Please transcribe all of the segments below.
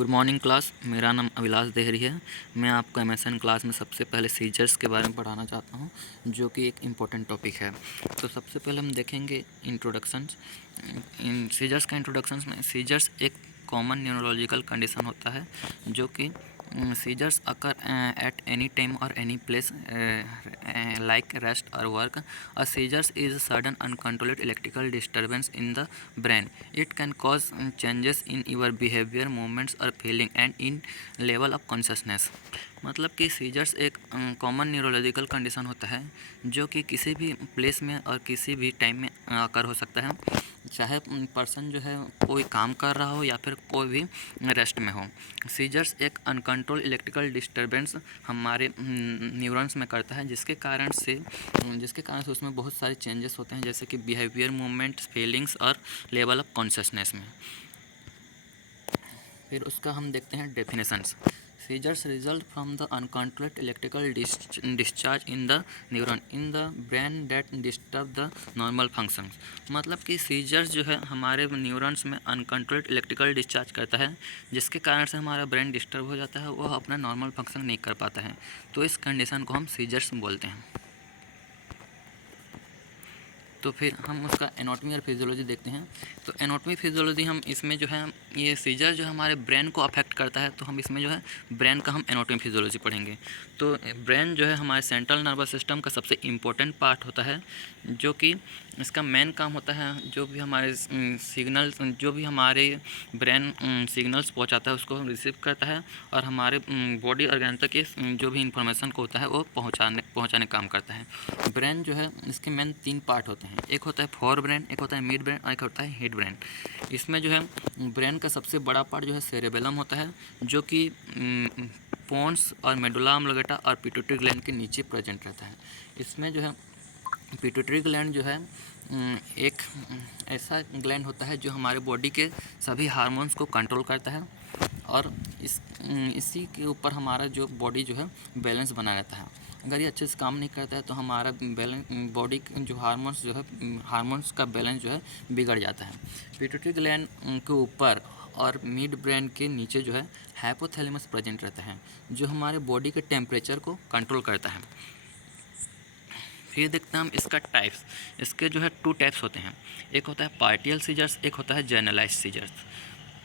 Good morning class. मेरा नाम अविलास देहरी है। मैं आपको एमएसएन क्लास में सबसे पहले सीजर्स के बारे में पढ़ाना चाहता हूं, जो कि एक इम्पोर्टेंट टॉपिक है। तो सबसे पहले हम देखेंगे इंट्रोडक्शंस। इन सीजर्स का इंट्रोडक्शंस में सीजर्स एक कॉमन न्यूरोलॉजिकल कंडीशन होता है, जो कि seizures occur at any time और any place like rest or work. A seizure is a sudden uncontrolled electrical disturbance in the brain. It can cause changes in your behavior, movements or feeling and in level of consciousness. मतलब कि seizures एक common neurological condition होता है, जो कि किसी भी place में और किसी भी टाइम में अकर हो सकता है, चाहे पर्सन जो है कोई काम कर रहा हो या फिर कोई भी रेस्ट में हो। सीजर्स एक अनकंट्रोल इलेक्ट्रिकल डिस्टर्बेंस हमारे न्यूरॉन्स में करता है, जिसके कारण से उसमें बहुत सारे चेंजेस होते हैं, जैसे कि बिहेवियर, मूवमेंट, फीलिंग्स और लेवल ऑफ कॉन्शियसनेस में। फिर उसका हम देखते हैं definitions. Seizures result from the uncontrolled electrical discharge in the neuron in the brain that disturb the normal functions. मतलब कि सीजर्स जो है हमारे न्यूरॉन्स में अनकंट्रोल्ड इलेक्ट्रिकल डिस्चार्ज करता है, जिसके कारण से हमारा ब्रेन डिस्टर्ब हो जाता है, वह अपना नॉर्मल फंक्शन नहीं कर पाता है। तो इस कंडीशन को हम सीजर्स बोलते हैं। तो फिर हम उसका एनाटॉमी और फिजियोलॉजी देखते हैं। तो एनाटॉमी फिजियोलॉजी हम इसमें जो है, ये सीजर जो हमारे ब्रेन को अफेक्ट करता है, तो हम इसमें जो है ब्रेन का हम एनाटॉमी फिजियोलॉजी पढ़ेंगे। तो ब्रेन जो है हमारे सेंट्रल नर्वस सिस्टम का सबसे इम्पोर्टेंट पार्ट होता है, जो कि इसका मेन काम होता है जो भी हमारे सिग्नल्स, जो भी हमारे ब्रेन सिग्नल्स पहुंचाता है उसको रिसीव करता है, और हमारे बॉडी ऑर्गन तक ये जो भी इंफॉर्मेशन को होता है वो पहुंचाने काम करता है। ब्रेन जो है इसके मेन 3 पार्ट होते हैं। एक होता है फोर ब्रेन, एक होता है मिड ब्रेन और एक होता है हेड ब्रेन। इसमें जो है ब्रेन का सबसे बड़ा पार्ट जो है सेरेबेलम होता है, जो कि पोन्स और मेडुला ऑब्लिंगेटा और पिट्यूटरी ग्लैंड के नीचे प्रेजेंट रहता है। इसमें जो है पिट्यूटरी ग्लैंड जो है एक ऐसा ग्लैंड होता है जो हमारे बॉडी के सभी हार्मोन्स को कंट्रोल करता है, और इसी के ऊपर हमारा जो बॉडी जो है बैलेंस बना रहता है। अगर ये अच्छे से काम नहीं करता है तो हमारा बैलेंस, बॉडी जो हार्मोन्स जो है, हार्मोन्स का बैलेंस जो है बिगड़ जाता है। पिट्यूटरी ग्लैंड के ऊपर और मिड ब्रेन के नीचे जो है हाइपोथैलेमस प्रेजेंट रहता है, जो हमारे बॉडी के टेम्परेचर को कंट्रोल करता है। फिर देखते हैं हम इसका टाइप्स। इसके जो है 2 टाइप्स होते हैं, एक होता है पार्टियल सीजर्स, एक होता है जनरलाइज्ड सीजर्स।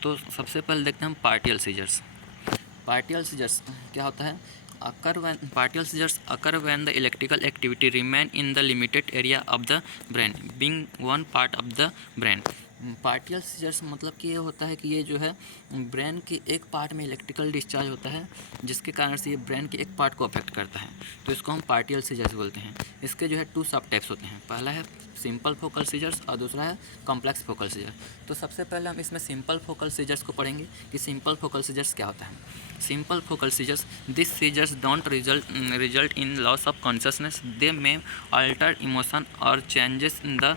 तो सबसे पहले देखते हैं हम पार्टियल सीजर्स। पार्टियल सीजर्स क्या होता है? Partial seizures occur when the electrical activity remain in the limited area of the brain, being one part of the brain. Partial seizures मतलब कि ये होता है कि ये जो है ब्रेन के एक पार्ट में इलेक्ट्रिकल डिस्चार्ज होता है, जिसके कारण से ये ब्रेन के एक पार्ट को अफेक्ट करता है, तो इसको हम पार्टियल सीजर्स बोलते हैं। इसके जो है 2 सब टाइप्स होते हैं, पहला है सिंपल फोकल सीजर्स और दूसरा है कॉम्प्लेक्स फोकल सीजर। तो सबसे पहले हम इसमें सिंपल फोकल सीजर्स को पढ़ेंगे कि सिंपल फोकल सीजर्स क्या होता है। Simple focal seizures, this seizures don't result in loss of consciousness, they may alter emotion और changes in the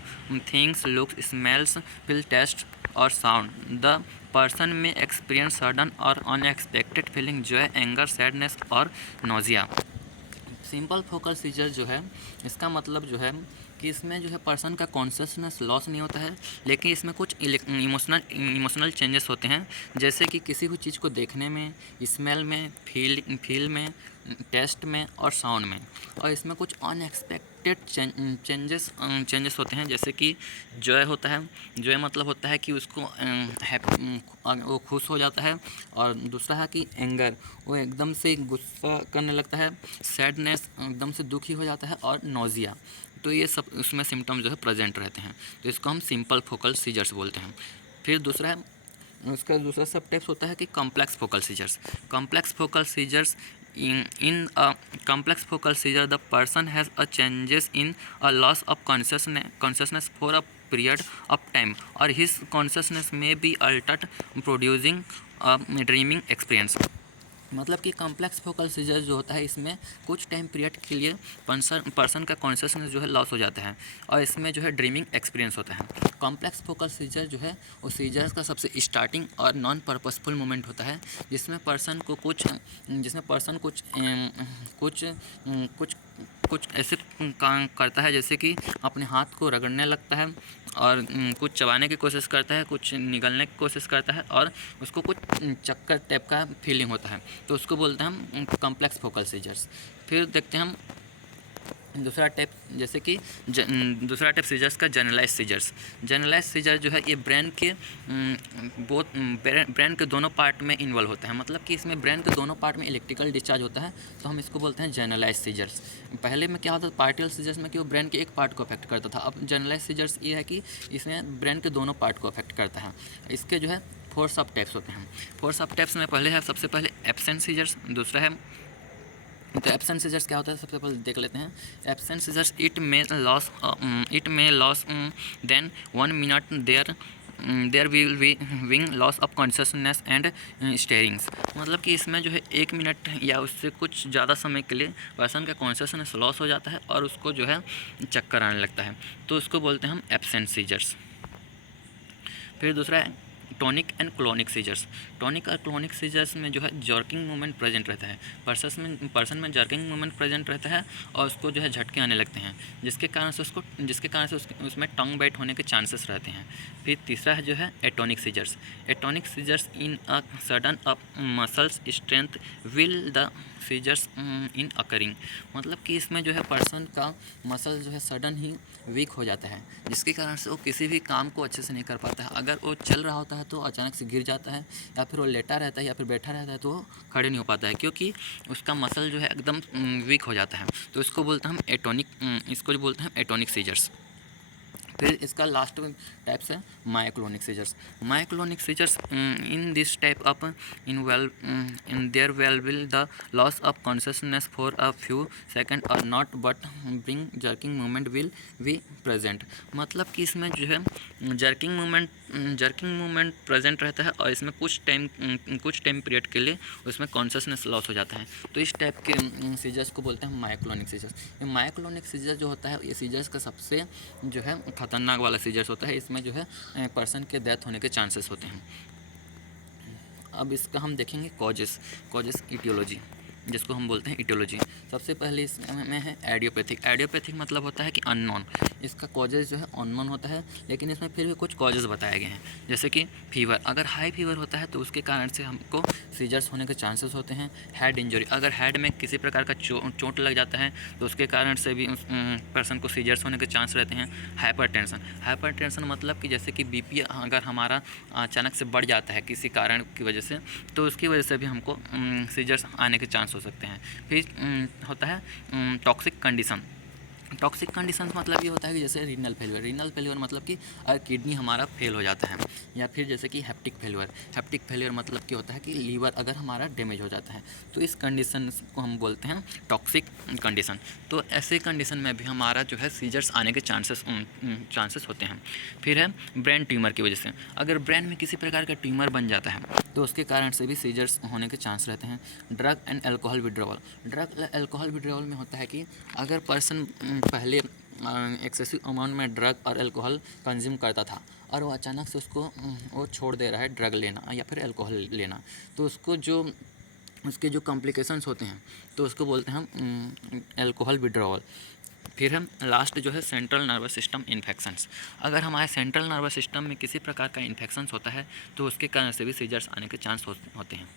things, looks, smells, feel, taste और sound. The person may experience sudden और unexpected feeling, joy, anger, sadness और nausea. Simple focal seizure जो है, इसका मतलब जो है कि इसमें जो है पर्सन का कॉन्शियसनेस लॉस नहीं होता है, लेकिन इसमें कुछ इमोशनल चेंजेस होते हैं, जैसे कि किसी भी चीज़ को देखने में, स्मेल में, फील में, टेस्ट में और साउंड में। और इसमें कुछ अनएक्सपेक्टेड चेंजेस होते हैं, जैसे कि जॉय होता है। जॉय मतलब होता है कि उसको वो खुश हो जाता है, और दूसरा है कि एंगर, वो एकदम से गुस्सा करने लगता है, सैडनेस एकदम से दुखी हो जाता है, और नोजिया। तो ये सब उसमें सिम्टम्स जो है प्रेजेंट रहते हैं, तो इसको हम सिंपल फोकल सीजर्स बोलते हैं। फिर दूसरा है, उसका दूसरा सब टाइप्स होता है कि complex focal seizures. Complex focal seizures, in a complex focal seizure the person has a changes in a loss of consciousness for a period of time, or his consciousness may be altered, producing a dreaming experience। मतलब कि complex focal seizure जो होता है, इसमें कुछ time period के लिए person का कॉन्शियसनेस जो है लॉस हो जाता है, और इसमें जो है ड्रीमिंग एक्सपीरियंस होता है। कॉम्प्लेक्स फोकल सीजर जो है वो सीजर्स का सबसे स्टार्टिंग और नॉन पर्पसफुल मोमेंट होता है, जिसमें पर्सन कुछ कुछ ऐसे काम करता है जैसे कि अपने हाथ को रगड़ने लगता है और कुछ चबाने की कोशिश करता है, कुछ निगलने की कोशिश करता है और उसको कुछ चक्कर टाइप का फीलिंग होता है, तो उसको बोलते हैं हम कॉम्प्लेक्स फोकल सीजर्स। फिर देखते हैं हम दूसरा टाइप, जैसे कि दूसरा टाइप सीजर्स का जनरलाइज सीजर्स। जनरलाइज सीजर जो है ये ब्रेन के ब्रेन के दोनों पार्ट में इन्वॉल्व होता है, मतलब कि इसमें ब्रेन के दोनों पार्ट में इलेक्ट्रिकल डिस्चार्ज होता है, तो हम इसको बोलते हैं जनरलाइज सीजर्स। पहले में क्या होता था पार्टियल सीजर्स में कि वो ब्रेन के एक पार्ट को अफेक्ट करता था, अब जनरलाइज सीजर्स ये है कि इसमें ब्रेन के दोनों पार्ट को अफेक्ट करता है। इसके जो है 4 सब टाइप्स होते हैं। 4 सब टाइप्स में पहले है सबसे पहले एब्सेंट सीजर्स, दूसरा है तो एब्सेंट सीजर्स क्या होता है सबसे पहले देख लेते हैं। Absent seizures it may loss than 1 minute there will be being loss of consciousness and starings, मतलब कि इसमें जो है 1 मिनट या उससे कुछ ज़्यादा समय के लिए पर्सन का कॉन्शियसनेस लॉस हो जाता है और उसको जो है चक्कर आने लगता है, तो उसको बोलते हैं हम एब्सेंट सीजर्स। फिर दूसरा है tonic and clonic seizures. Tonic और क्लोनिक सीजर्स में जो है जर्किंग मूवमेंट प्रेजेंट रहता है, पर्सन में जर्किंग मूवमेंट प्रेजेंट रहता है और उसको जो है झटके आने लगते हैं, जिसके कारण से उसमें टंग बाइट होने के चांसेस रहते हैं। फिर तीसरा है जो है atonic seizures. Atonic seizures in a sudden up muscles strength will the seizures in occurring, मतलब कि इसमें जो है पर्सन का मसल जो है सडन ही वीक हो जाता है, जिसके कारण से वो किसी भी काम को अच्छे से नहीं कर पाता है। अगर वो चल रहा होता है तो अचानक से गिर जाता है, या फिर वो लेटा रहता है या फिर बैठा रहता है तो वो खड़े नहीं हो पाता है, क्योंकि उसका मसल जो है एकदम वीक हो जाता है, तो इसको बोलते हैं हम इसको जो बोलते हैं एटोनिक सीजर्स। फिर इसका लास्ट टाइप है myoclonic seizures. Myoclonic seizures in this type of in there will the loss of consciousness for a few second और not but bring jerking movement will be present, मतलब कि इसमें जो है jerking movement present रहता है और इसमें कुछ टाइम पीरियड के लिए उसमें कॉन्शियसनेस लॉस हो जाता है, तो इस टाइप के सीजर्स को बोलते हैं मायोक्लोनिक सीजर्स। ये मायोक्लोनिक सीजर जो होता है ये सीजर्स का सबसे जो है खतरनाक वाला सीजर्स होता है, इसमें जो है पर्सन के डेथ होने के चांसेस होते हैं। अब इसका हम देखेंगे कॉजेस इटियोलॉजी, जिसको हम बोलते हैं इटियोलॉजी। सबसे पहले इसमें है एडियोपैथिक। एडियोपैथिक मतलब होता है कि अननोन, इसका कॉजेज जो है अननोन होता है, लेकिन इसमें फिर भी कुछ कॉजेज बताए गए हैं, जैसे कि फीवर, अगर हाई फीवर होता है तो उसके कारण से हमको सीजर्स होने के चांसेस होते हैं। हेड इंजरी, अगर हेड में किसी प्रकार का चोट लग जाता है तो उसके कारण से भी उस पर्सन को सीजर्स होने के चांस रहते हैं। हाइपरटेंशन मतलब कि जैसे कि बीपी अगर हमारा अचानक से बढ़ जाता है किसी कारण की वजह से, तो उसकी वजह से भी हमको सीजर्स आने के चांस हो सकते हैं। फिर होता है टॉक्सिक कंडीशन। टॉक्सिक कंडीशन मतलब ये होता है कि जैसे रीनल फेलियर मतलब कि अगर किडनी हमारा फेल हो जाता है, या फिर जैसे कि हेप्टिक फेलियर मतलब कि होता है कि लीवर अगर हमारा डैमेज हो जाता है, तो इस कंडीशन को हम बोलते हैं टॉक्सिक कंडीशन। तो ऐसे कंडीशन में भी हमारा जो है सीजर्स आने के चांसेस होते हैं। फिर है ब्रेन ट्यूमर की वजह से, अगर ब्रेन में किसी प्रकार का ट्यूमर बन जाता है तो उसके कारण से भी सीजर्स होने के चांस रहते हैं। ड्रग एंड अल्कोहल विड्रॉवल में होता है कि अगर पर्सन पहले एक्सेसिव अमाउंट में ड्रग और अल्कोहल कंज्यूम करता था और वो अचानक से वो छोड़ दे रहा है ड्रग लेना या फिर अल्कोहल लेना, तो उसके जो कॉम्प्लिकेशंस होते हैं तो उसको बोलते हैं हम अल्कोहल विड्रॉवल। फिर हम लास्ट जो है सेंट्रल नर्वस सिस्टम इन्फेक्शंस, अगर हमारे सेंट्रल नर्वस सिस्टम में किसी प्रकार का इन्फेक्शंस होता है तो उसके कारण से भी सीजर्स आने के चांस होते हैं।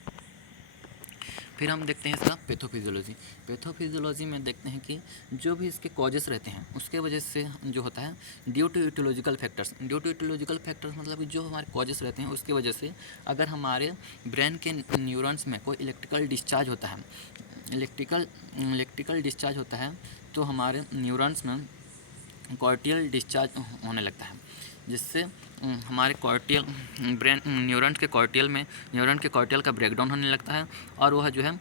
फिर हम देखते हैं इसका पैथोफिजियोलॉजी में देखते हैं कि जो भी इसके कॉजेस रहते हैं उसके वजह से जो होता है ड्यू टू इटियोलॉजिकल फैक्टर्स मतलब कि जो हमारे कॉजेस रहते हैं उसकी वजह से अगर हमारे ब्रेन के न्यूरॉन्स में कोई इलेक्ट्रिकल डिस्चार्ज होता है तो हमारे न्यूरॉन्स में कॉर्टियल डिस्चार्ज होने लगता है, जिससे हमारे कॉर्टियल ब्रेन न्यूरॉन के कॉर्टियल का ब्रेकडाउन होने लगता है और वह जो है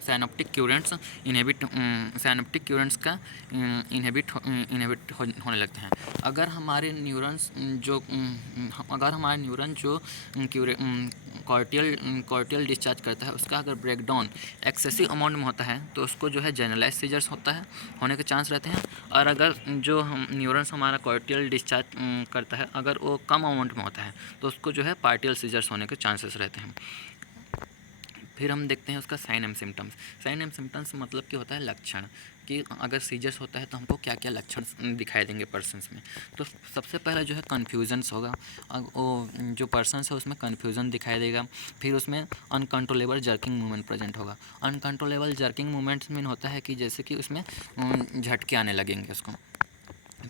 साइनेप्टिक क्यूरेंट्स का इनहिबिट होने लगते हैं। अगर हमारे न्यूरॉन जो कॉर्टियल डिस्चार्ज करता है उसका अगर ब्रेकडाउन एक्सेसिव अमाउंट में होता है तो उसको जो है जनरलाइज सीजर्स होने के चांस रहते हैं, और अगर जो न्यूरॉन्स हमारा कॉर्टियल डिस्चार्ज करता है अगर वो कम अमाउंट में होता है तो उसको जो है पार्टियल सीजर्स होने के चांसेस रहते हैं। फिर हम देखते हैं उसका sign and symptoms. Sign and symptoms मतलब कि होता है लक्षण, कि अगर सीजर्स होता है तो हमको क्या क्या लक्षण दिखाई देंगे पर्सन्स में। तो सबसे पहला जो है कन्फ्यूजन्स होगा, वो जो पर्सन्स है उसमें कन्फ्यूज़न दिखाई देगा। फिर उसमें अनकंट्रोलेबल जर्किंग मूवमेंट प्रेजेंट होगा। अनकंट्रोलेबल जर्किंग मूवमेंट्स मीन होता है कि जैसे कि उसमें झटके आने लगेंगे उसको।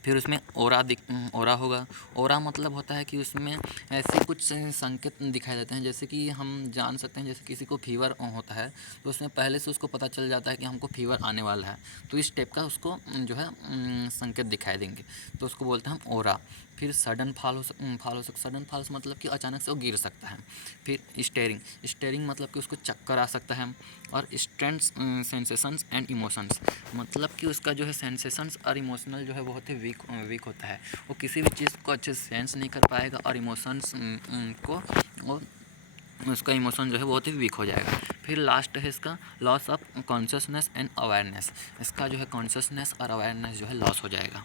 फिर उसमें ओरा होगा। ओरा मतलब होता है कि उसमें ऐसे कुछ संकेत दिखाई देते हैं, जैसे कि हम जान सकते हैं जैसे किसी को फीवर होता है तो उसमें पहले से उसको पता चल जाता है कि हमको फीवर आने वाला है, तो इस टाइप का उसको जो है संकेत दिखाई देंगे, तो उसको बोलते हैं हम ओरा। फिर सडन सडन फॉल्स मतलब कि अचानक से वो गिर सकता है। फिर स्टेयरिंग मतलब कि उसको चक्कर आ सकता है। और स्ट्रेंस सेंसेशंस एंड इमोशंस मतलब कि उसका जो है सेंसेशंस और इमोशनल जो है बहुत ही वीक होता है, वो किसी भी चीज़ को अच्छे से सेंस नहीं कर पाएगा और इमोशंस को वो उसका इमोशन जो है बहुत ही वीक हो जाएगा। फिर लास्ट है इसका loss of consciousness and awareness. इसका जो है कॉन्शियसनेस और अवेयरनेस जो है लॉस हो जाएगा।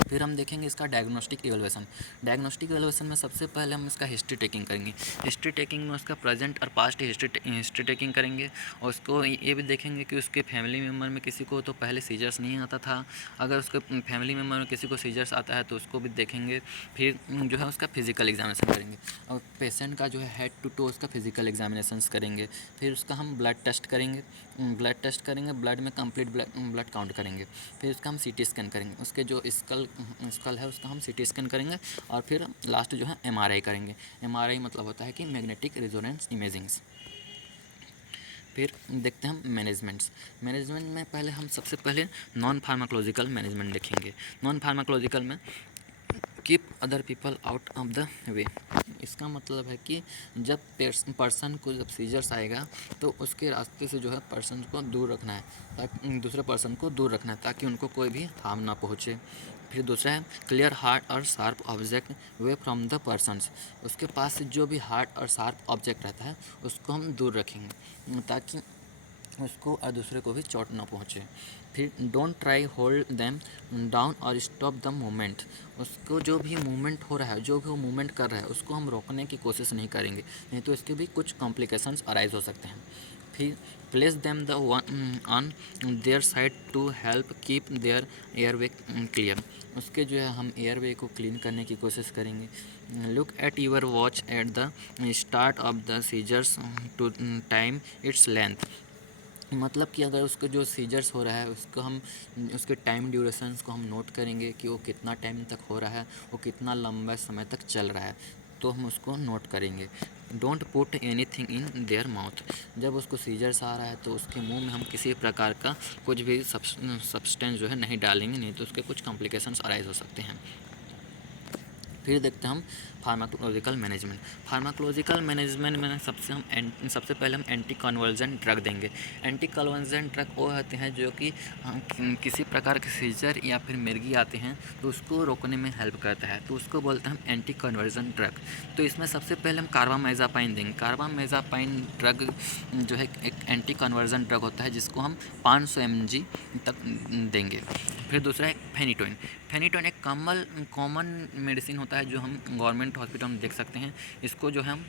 फिर हम देखेंगे इसका डायग्नोस्टिक इवैल्यूएशन। डायग्नोस्टिक इवैल्यूएशन में सबसे पहले हम इसका हिस्ट्री टेकिंग करेंगे। हिस्ट्री टेकिंग में उसका प्रेजेंट और पास्ट हिस्ट्री टेकिंग करेंगे, और उसको ये भी देखेंगे कि उसके फैमिली मेम्बर में किसी को तो पहले सीजर्स नहीं आता था, अगर उसके फैमिली मेम्बर में किसी को सीजर्स आता है तो उसको भी देखेंगे। फिर जो है उसका फिजिकल एग्जामिनेशन करेंगे, और पेशेंट का जो है हेड टू टो उसका फिजिकल एग्जामिनेशन करेंगे। फिर उसका हम ब्लड टेस्ट करेंगे, ब्लड में कंप्लीट ब्लड काउंट करेंगे। फिर उसका हम सीटी स्कैन करेंगे, उसके जो स्कल है उसका हम सीटी स्कैन करेंगे। और फिर लास्ट जो है एमआरआई करेंगे। एमआरआई मतलब होता है कि मैग्नेटिक रेजोनेंस इमेजिंग्स। फिर देखते हैं हम मैनेजमेंट में पहले हम सबसे पहले नॉन फार्माकोलॉजिकल मैनेजमेंट देखेंगे। नॉन फार्माकोलॉजिकल में keep other people out of the way. इसका मतलब है कि जब पर्सन को जब सीजर्स आएगा तो उसके रास्ते से जो है पर्सन को दूर रखना है, ताकि दूसरे पर्सन को दूर रखना है ताकि उनको कोई भी हार्म ना पहुँचे। फिर दूसरा है क्लियर हार्ड और sharp object way from the persons. उसके पास जो भी हार्ड और शार्प ऑब्जेक्ट रहता है उसको हम दूर रखेंगे ताकि उसको और दूसरे को भी चोट ना पहुँचे। फिर don't try hold them down और स्टॉप द मूवमेंट। उसको जो भी मूवमेंट हो रहा है, जो भी वो मूवमेंट कर रहा है उसको हम रोकने की कोशिश नहीं करेंगे, नहीं तो इसके भी कुछ कॉम्प्लिकेशंस अराइज हो सकते हैं। फिर place them the on their side to help keep their airway clear. उसके जो है हम एयरवे को क्लीन करने की कोशिश करेंगे। Look at your watch at the start of the seizures to time its length. मतलब कि अगर उसको जो सीजर्स हो रहा है उसको हम उसके टाइम ड्यूरेशंस को हम नोट करेंगे कि वो कितना टाइम तक हो रहा है, वो कितना लंबा समय तक चल रहा है, तो हम उसको नोट करेंगे। Don't put anything in their mouth. जब उसको सीजर्स आ रहा है तो उसके मुंह में हम किसी प्रकार का कुछ भी सब्सटेंस जो है नहीं डालेंगे, नहीं तो उसके कुछ कॉम्प्लिकेशंस अराइज हो सकते हैं। फिर देखते हैं हम फार्माकोलॉजिकल मैनेजमेंट में सबसे पहले हम एंटी कन्वर्जन ड्रग देंगे। एंटी कन्वर्जन ड्रग वो होते हैं जो कि किसी प्रकार के सीजर या फिर मिर्गी आते हैं तो उसको रोकने में हेल्प करता है, तो उसको बोलते हैं हम एंटी कन्वर्जन ड्रग। तो इसमें सबसे पहले हम कार्बामेज़ापाइन देंगे। कार्बामेज़ापाइन ड्रग जो है एक एंटी कन्वर्जन ड्रग होता है जिसको हम 500 mg तक देंगे। फिर दूसरा है फेनिटोइन एक कॉमन मेडिसिन होता है जो हम गवर्नमेंट हॉस्पिटल में देख सकते हैं। इसको जो है हम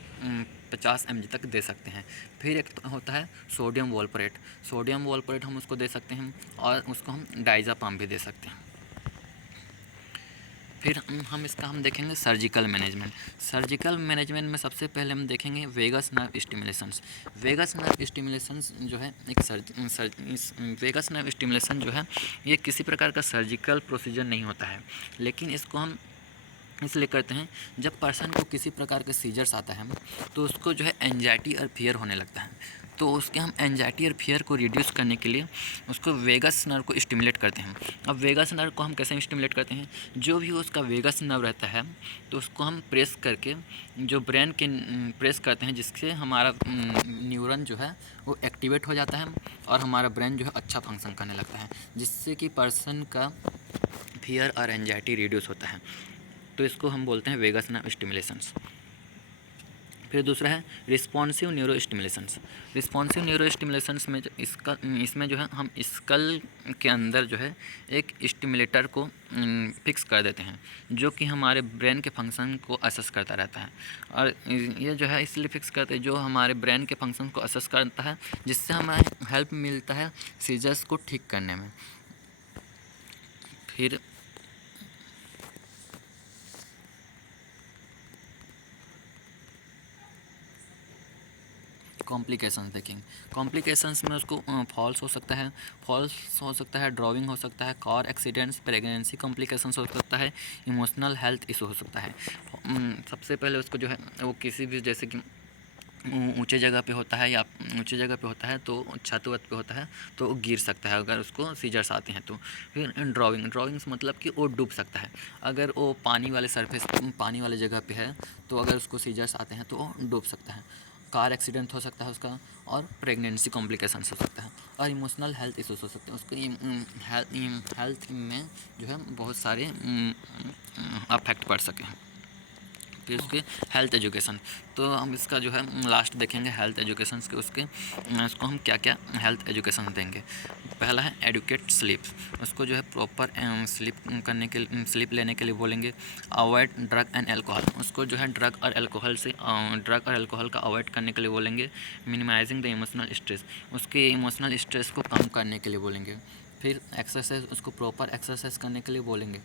50 mg तक दे सकते हैं। फिर एक होता है सोडियम वॉलपरेट हम उसको दे सकते हैं, और उसको हम डाइज़ापाम भी दे सकते हैं। फिर हम इसका हम देखेंगे सर्जिकल मैनेजमेंट में सबसे पहले हम देखेंगे वेगस नर्व स्टिमुलेशंस जो है एक वेगस नर्व स्टिमुलेशन जो है ये किसी प्रकार का सर्जिकल प्रोसीजर नहीं होता है, लेकिन इसको हम इसलिए करते हैं जब पर्सन को किसी प्रकार के सीजर्स आता है तो उसको जो है एंजाइटी और फियर होने लगता है, तो उसके हम एंजाइटी और फियर को रिड्यूस करने के लिए उसको वेगस नर्व को स्टिमुलेट करते हैं। अब वेगस नर्व को हम कैसे स्टिमुलेट करते हैं, जो भी उसका वेगस नर्व रहता है तो उसको हम प्रेस करके जो ब्रेन के प्रेस करते हैं, जिससे हमारा न्यूरन जो है वो एक्टिवेट हो जाता है और हमारा ब्रेन जो है अच्छा फंक्शन करने लगता है, जिससे कि पर्सन का फियर और एंजाइटी रिड्यूस होता है। तो इसको हम बोलते हैं वेगस नर्व स्टिमुलेशंस। फिर दूसरा है responsive neuro stimulations. Responsive neuro stimulations में इसमें जो है हम स्कल के अंदर जो है एक स्टिमुलेटर को फिक्स कर देते हैं, जो कि हमारे ब्रेन के फंक्शन को असेस करता रहता है। और ये जो है इसलिए फिक्स करते हैं जो हमारे ब्रेन के फंक्शन को असेस करता है, जिससे हमें हेल्प मिलता है सीजर्स को ठीक करने में। फिर कॉम्प्लिकेशंस देखेंगे। कॉम्प्लिकेशंस में उसको फॉल्स हो सकता है, ड्राइविंग हो सकता है, कार एक्सीडेंट्स, प्रेगनेंसी कॉम्प्लिकेशंस हो सकता है, इमोशनल हेल्थ इशू हो सकता है। सबसे पहले उसको जो है वो किसी भी जैसे कि ऊंचे जगह पे होता है या ऊंचे जगह पे होता है तो छत वत पे होता है तो वो गिर सकता है अगर उसको सीजर्स आते हैं तो। फिर ड्राइविंग्स मतलब कि वो डूब सकता है अगर वो पानी वाले जगह पे है, तो अगर उसको सीजर्स आते हैं तो वो डूब सकता है। कार एक्सीडेंट हो सकता है उसका, और प्रेगनेंसी कॉम्प्लिकेशंस हो सकता है, और इमोशनल हेल्थ इशूज़ हो सकते हैं। उसको हेल्थ में जो है बहुत सारे अफेक्ट पड़ सके हैं। फिर उसके हेल्थ एजुकेशन, तो हम इसका जो है लास्ट देखेंगे हेल्थ एजुकेशन के उसको हम क्या क्या हेल्थ एजुकेशन देंगे। पहला है एडुकेट स्लीप, उसको जो है प्रॉपर स्लीप लेने के लिए बोलेंगे। अवॉइड ड्रग एंड एल्कोहल, उसको जो है ड्रग और एल्कोहल का अवॉइड करने के लिए बोलेंगे। मिनिमाइजिंग द इमोशनल स्ट्रेस, उसके इमोशनल स्ट्रेस को कम करने के लिए बोलेंगे। फिर एक्सरसाइज, उसको प्रॉपर एक्सरसाइज करने के लिए बोलेंगे।